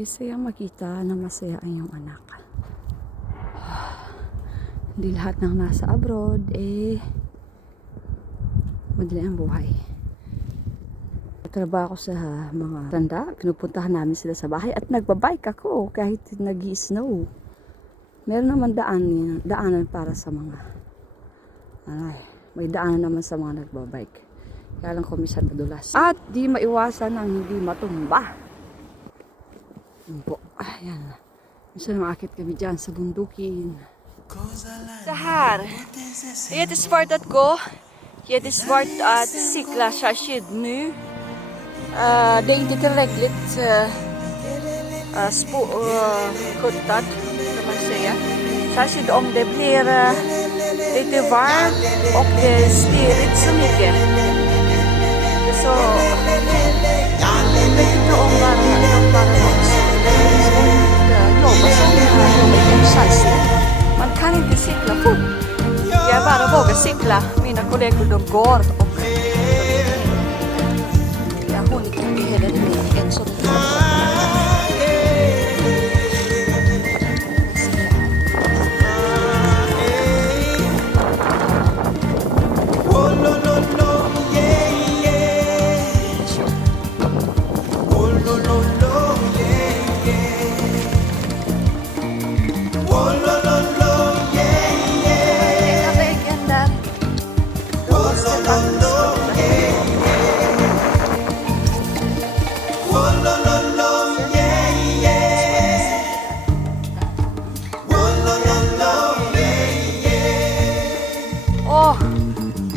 Sayang makita na masaya ang iyong anak. Hindi lahat ng nasa abroad, madali ang buhay. Trabaho ko sa mga tanda, pinupuntahan namin sila sa bahay at nagbabike ako kahit nag-i-snow. Meron naman daanan para sa mga, may daanan naman sa mga nagbabike. Kaya lang kumisan madulas. At di maiwasan ang hindi matumba. Ayan. Minsan makakit kami dyan sa bundukin. Så här, det är jättesvårt att gå, jättesvårt att cykla särskilt nu. Det är inte tillräckligt skuttat kan man säga. Särskilt om det blir lite varmt och det styr inte så mycket. Så jag vet inte om varandra också. Man kan inte cykla fort. Jag bara vågar cykla. Mina kollegor de går och jag hunnit inte heller med en sån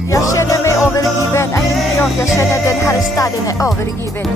jag känner mig övergiven. Jag känner den här staden är övergiven.